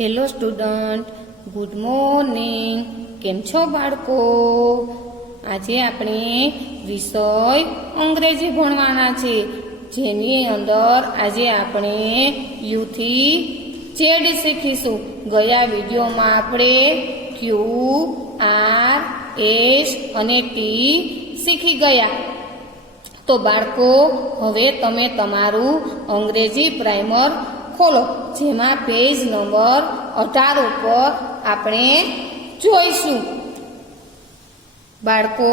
Hello student, good morning. કેમ છો બાળકો? આજે આપણે વિષય અંગ્રેજી ભણવાના છે, જેની અંદર આજે આપણે યુથી ઝેડ શીખીશું. ગયા વિડીયોમાં આપણે ક્યુ, આર, એસ અને ટી શીખી ગયા. તો બાળકો, હવે તમે તમારું અંગ્રેજી પ્રાઇમર ખોલો, જેમાં પેજ નંબર 18 ઉપર આપણે જોઈશું. બાળકો,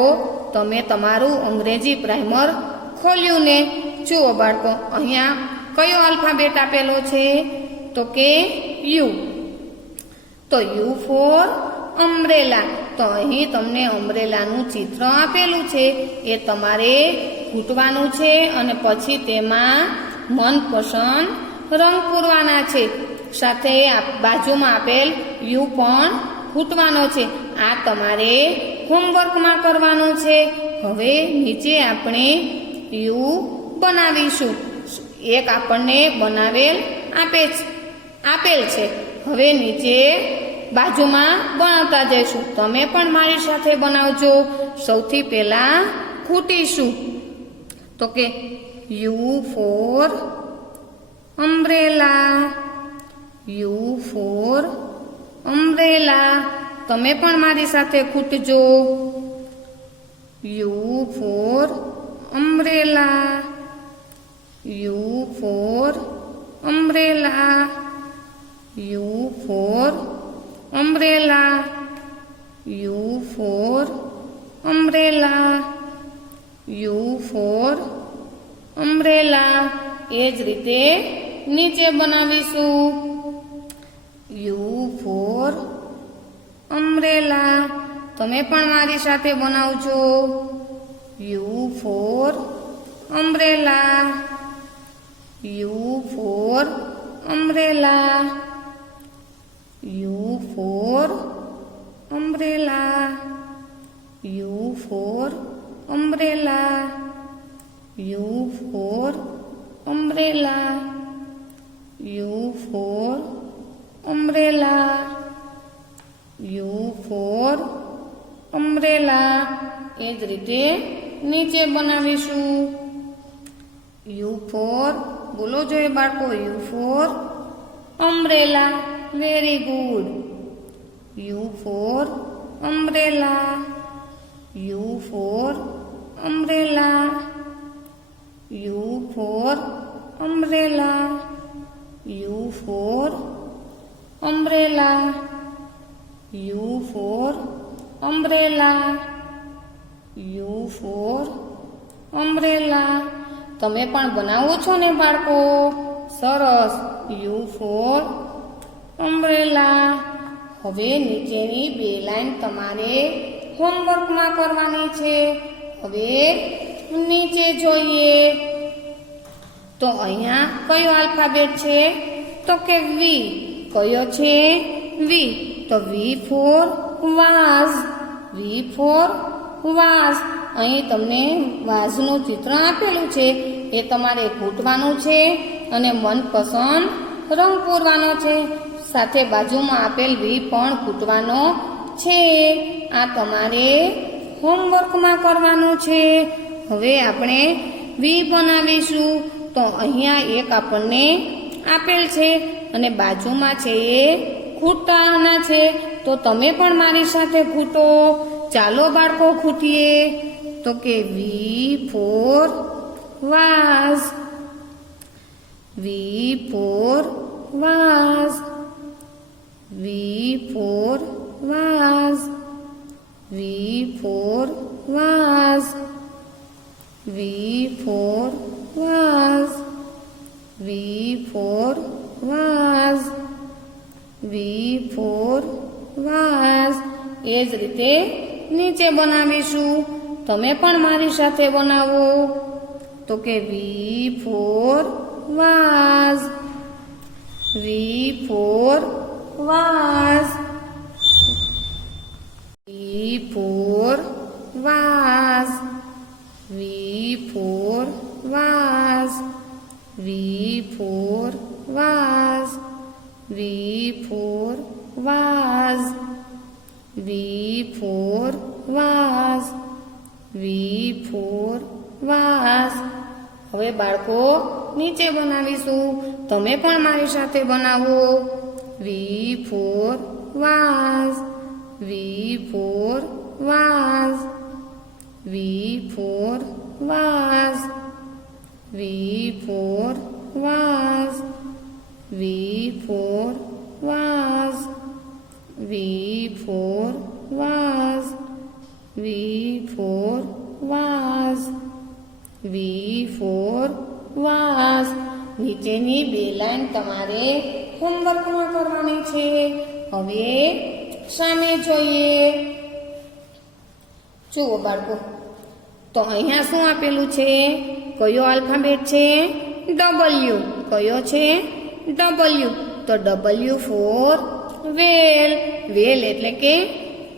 તમે તમારું અંગ્રેજી પ્રાઇમર ખોલ્યું ને? જુઓ બાળકો, અહીંયા કયો આલ્ફાબેટ આપેલો છે? તો કે યુ. તો યુ ફોર અમ્બ્રેલા. તો અહીં તમને અમ્બ્રેલાનું ચિત્ર આપેલું છે, એ તમારે ખૂટવાનું છે અને પછી તેમાં મનપસંદ રંગ પૂરવાના છે. સાથે બાજુમાં આપેલ યુ પણ ખૂટવાનો છે. આ તમારે હોમવર્કમાં કરવાનું છે. હવે નીચે આપણે યુ બનાવીશું. એક આપણને બનાવેલ આપેલ છે. હવે નીચે બાજુમાં બનાવતા જઈશું. તમે પણ મારી સાથે બનાવજો. સૌથી પહેલા ખૂટીશું. તો કે U for umbrella, U for umbrella. તમે પણ મારી સાથે ખૂટજો. U for umbrella, U for umbrella, U for umbrella, U for umbrella, U for umbrella. એ જ રીતે નીચે બનાવીશું. U for umbrella. તમે પણ મારી સાથે બનાવજો. U for umbrella, U for umbrella, U for umbrella, U for umbrella, U for umbrella, U for umbrella, U for umbrella. એ જ રીતે નીચે બનાવીશું. યુ ફોર, બોલો જોઈએ બાળકો, you for umbrella. Very good. You for umbrella, U for umbrella, U for umbrella, U for umbrella, U for umbrella, U for umbrella. તમે પણ બનાવો છો ને બાળકો? સરસ. You for umbrella. હવે નીચેની બે લાઈન તમારે હોમવર્કમાં કરવાની છે. હવે નીચે જોઈએ. તો અહીંયા કયો આલ્ફાબેટ છે? તો કે વી. કયો છે? વી. તો વી for vase, V for vase. અહીં તમને વાઝનું ચિત્ર આપેલું છે, એ તમારે ખૂટવાનું છે અને મનપસંદ રંગ પૂરવાનો છે. સાથે બાજુમાં આપેલ વી પણ ખૂટવાનો છે. આ તમારે હોમવર્કમાં કરવાનું છે. હવે આપણે વી બનાવીશું. તો અહીંયા એક આપણને આપેલ છે અને બાજુમાં છે એ ખૂટવાના છે. તો તમે પણ મારી સાથે ખૂટો. ચાલો બાળકો ખૂટીએ. તો કે V for vase, V for vase, V for vase, V for vase, V for vase, V for vase, V for vase. એ જ રીતે નીચે બનાવીશું. તમે પણ મારી સાથે બનાવો. તો કે V for vase, V for vase, V for vase, V for vase, V for vase, V for vase. V for vase. V for vase. હવે બાળકો નીચે બનાવીશું. તમે પણ મારી સાથે બનાવો. V for vase. V for vase. V for vase. V for vase. V for vase. V for vase. V for vase. V for vase. નીચેની બે લાઈન તમારે હોમવર્કમાં કરવાની છે. હવે સામે જોઈએ. જુઓ બાળકો, તો અહીંયા શું આપેલું છે? કયો આલ્ફાબેટ છે? W. કયો છે? W. તો W ફોર વેલ. વેલ એટલે કે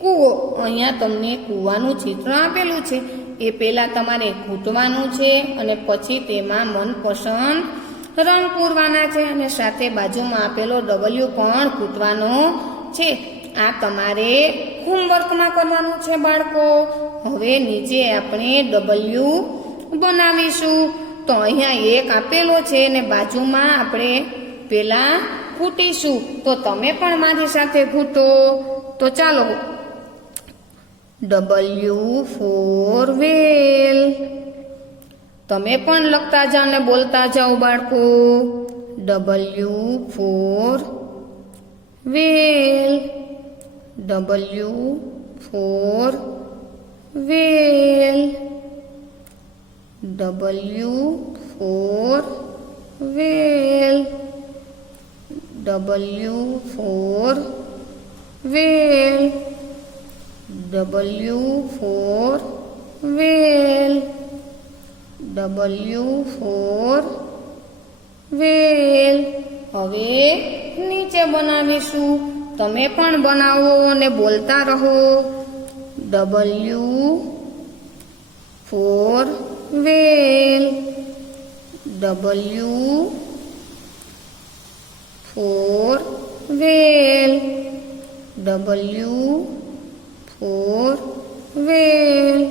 કૂવો. અહીંયા તમને કૂવાનું ચિત્ર આપેલું છે. એ પહેલા તમારે ઘૂંટવાનું છે અને પછી તેમાં મનપસંદ રંગ પૂરવાના છે અને સાથે બાજુમાં આપેલો W પણ ઘૂંટવાનો છે. આ તમારે હોમવર્કમાં કરવાનું છે બાળકો. હવે નીચે આપણે W બનાવીશું. તો અહીંયા એક આપેલો છે અને બાજુમાં આપણે પેલા ઘૂંટીશું. તો તમે પણ મારી સાથે ઘૂંટો. તો ચાલો. W ફોર વેલ. તમે પણ લખતા જાઓ ને બોલતા જાઓ બાળકો. W ફોર વેલ. W ફોર વેલ. W ફોર વેલ. W ફોર વેલ. W ફોર વેલ. W ફોર વેલ. હવે નીચે બનાવીશું. તમે પણ બનાવો અને બોલતા રહો. W ફોર વેલ. W ફોર વેલ. W ફોર વેલ.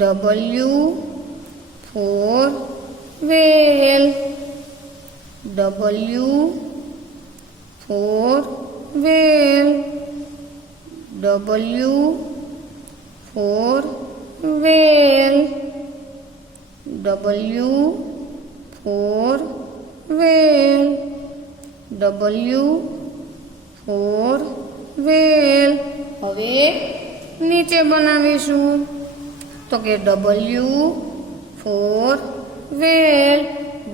W ફોર વેલ. W ફોર વેલ. W ફોર વેલ. W ફોર વેલ. W ફોર વેલ. હવે નીચે બનાવીશું. તો કે W ફોર વેલ.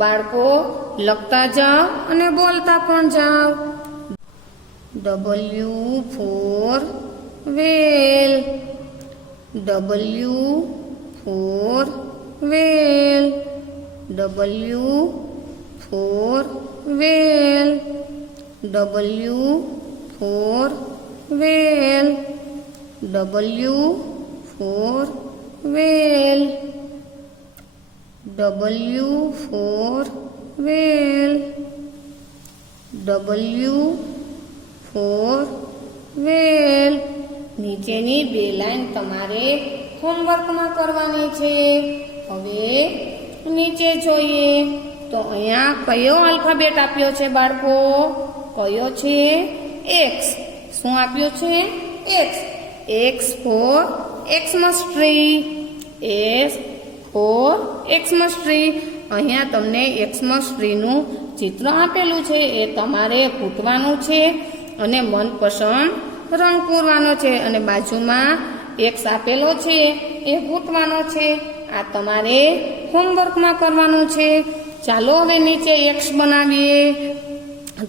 બાળકો લખતા જાઓ અને બોલતા પણ જાઓ. W ફોર વેલ. W ફોર વેલ. W ફોર વેલ. W ફોર વેલ. W ફોર વેલ. W ફોર વેલ. W ફોર વેલ. નીચેની બે લાઈન તમારે હોમવર્કમાં કરવાની છે. હવે નીચે જોઈએ. તો અહીંયા કયો આલ્ફાબેટ આપ્યો છે બાળકો? કયો છે? X. શું આપ્યો છે? X. X for Xmas tree. S for Xmas tree. અહીંયા તમને એક્સમસ ટ્રીનું ચિત્ર આપેલું છે. એ તમારે ઘૂંટવાનું છે અને મનપસંદ રંગ પૂરવાનો છે અને બાજુમાં X આપેલો છે એ ઘૂંટવાનો છે. આ તમારે હોમવર્કમાં કરવાનું છે. ચાલો હવે નીચે X બનાવીએ.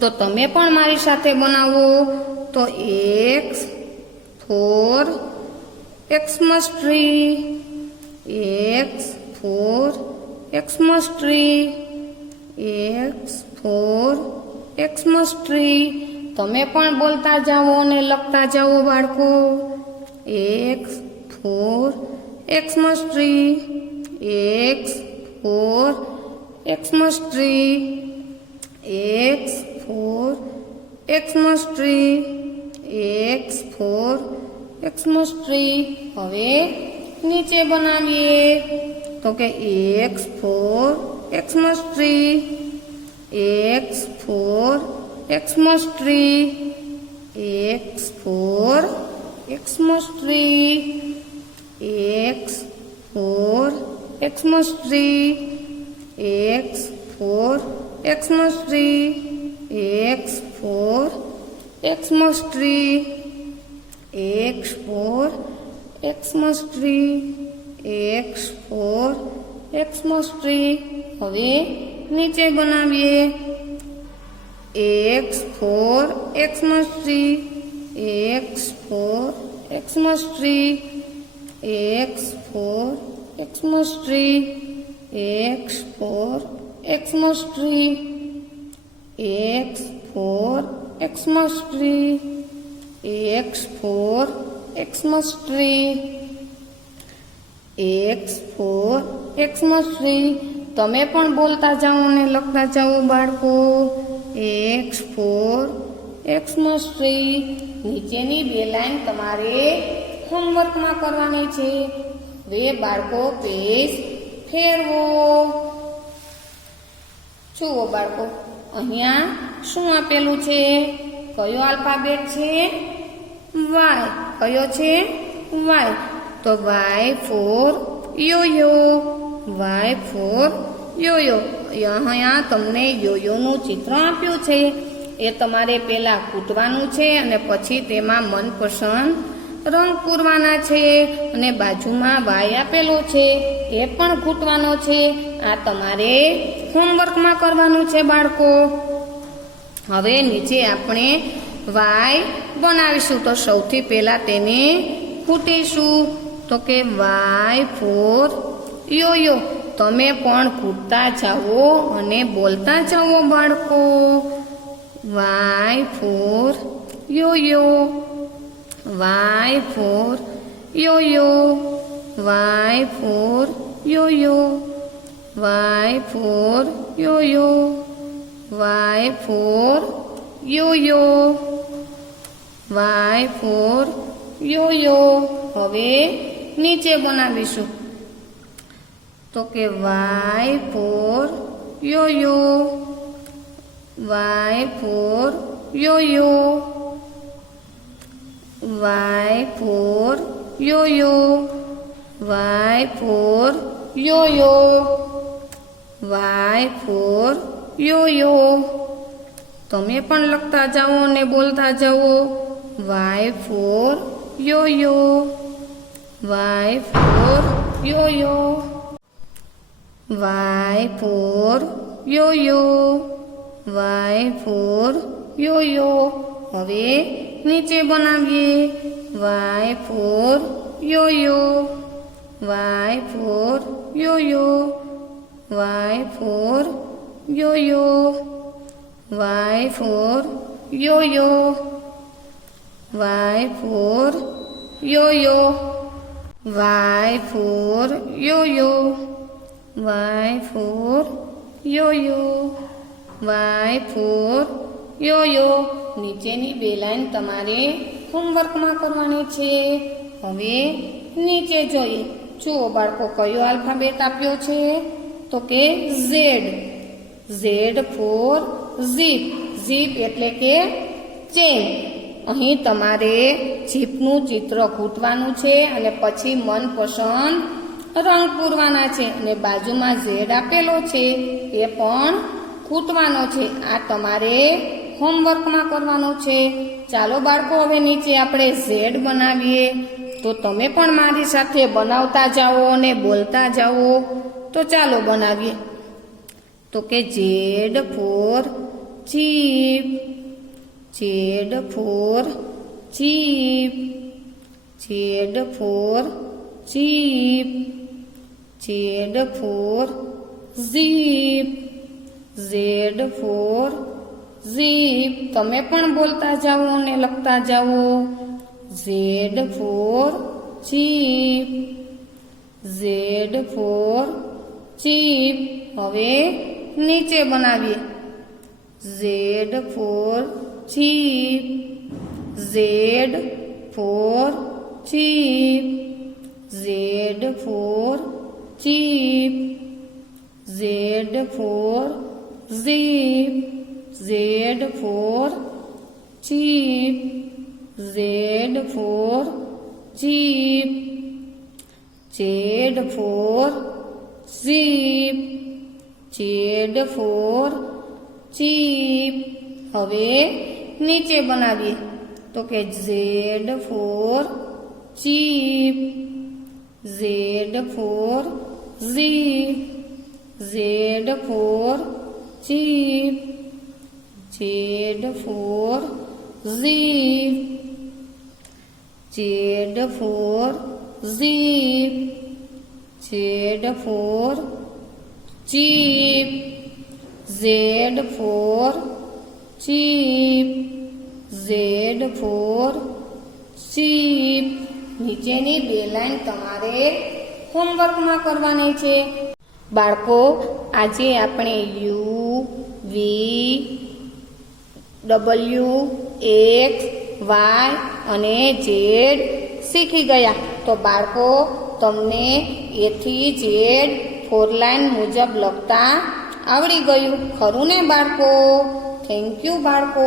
તો તમે પણ મારી સાથે બનાવો. તો X for Xmas tree. X for Xmas tree. X for Xmas tree. તમે પણ બોલતા જાઓ અને લખતા જાઓ બાળકો. X for Xmas tree. X for Xmas tree. X for Xmas tree, X for Xmas tree. હવે નીચે બનાવીએ તો કે X for Xmas tree, X for Xmas tree, X for Xmas tree, X for Xmas tree, X for Xmas tree, X for Xmas tree, X for Xmas tree, X for Xmas tree. હવે નીચે બનાવીએ X for Xmas tree, X for Xmas tree, X for Xmas tree, X for Xmas tree, X for Xmas tree, X for Xmas tree, X for Xmas tree. તમે પણ બોલતા જાઓ અને લખતા જાઓ બાળકો. X for Xmas tree. નીચેની બે લાઈન તમારે હોમવર્કમાં કરવાની છે. હવે બાળકો પેજ ફેરવો. જુઓ બાળકો, અહીંયા શું આપેલું છે? કયો આલ્ફાબેટ છે? વાય. કયો છે? વાય. તો Y for yoyo, Y for yoyo. અહીંયા તમને યોયોનું ચિત્ર આપ્યું છે. એ તમારે પહેલા કૂટવાનું છે અને પછી તેમાં મનપસંદ રંગ પૂરવાના છે. અને બાજુમાં વાય આપેલો છે એ પણ કૂટવાનો છે. આ તમારે હોમવર્કમાં કરવાનું છે બાળકો. હવે નીચે આપણે વાય બનાવીશું. તો સૌથી પહેલા તેને કૂટીશું. તો કે વાય ફોર યોયો. તમે પણ કૂટતા જાઓ અને બોલતા જાઓ બાળકો. Y for yoyo, Y for yoyo, Y for yoyo, Y for yoyo, Y for yoyo, Y for yoyo. હવે નીચે બનાવીશું. તો કે Y for yoyo, Y for yoyo, Y for yoyo, Y for yoyo, Y for yoyo. તમે પણ લખતા જાઓ અને બોલતા જાઓ. Y for yoyo, Y for yoyo, Y for yoyo, Y for yoyo. હવે નીચે બનાવીએ. Y for yoyo, Y for yoyo, Y for yoyo, Y for yoyo, Y for yoyo, Y for yoyo, Y for yoyo, Y for yoyo. નીચેની બે line તમારે હોમવર્કમાં કરવાની છે. હવે નીચે જોઈએ. જુઓ બાળકો, કયો આલ્ફાબેટ આપ્યો છે? તો કે Z. Z for zip. Zip એટલે કે ચેન. અહીં તમારે જીપનું ચિત્ર કૂટવાનું છે અને પછી મનપસંદ રંગ પૂરવાના છે. અને બાજુમાં ઝેડ આપેલો છે એ પણ કૂટવાનો છે. આ તમારે હોમવર્કમાં કરવાનું છે. ચાલો બાળકો, હવે નીચે આપણે ઝેડ બનાવીએ. તો તમે પણ મારી સાથે બનાવતા જાઓ અને બોલતા જાઓ. તો ચાલો બનાવીએ. તો કે Z for zip, Z for zip, Z for zip, Z for zip, Z for zip. તમે પણ બોલતા જાઓ અને લખતા જાઓ. Z for zip, Z for zip. હવે નીચે બનાવીએ. Z for zip. Z for zip. Z for zip. Z for zip. Z for zip. Z for zip. Z for zip. Z for zip. હવે નીચે બનાવીએ તો કે Z for zip. Z for zip. Z for zip. Z for zip. Z for zip. Z for zip. Z for zip. Z for zip. નીચેની બે line તમારે હોમવર્કમાં કરવાની છે. બાળકો, આજે આપણે U, V, W, X, Y અને ઝેડ શીખી ગયા. તો બાળકો, તમને એ થી ઝેડ 4 લાઈન મુજબ લખતા આવડી ગયું ખરું ને બાળકો? થેન્ક યુ બાળકો.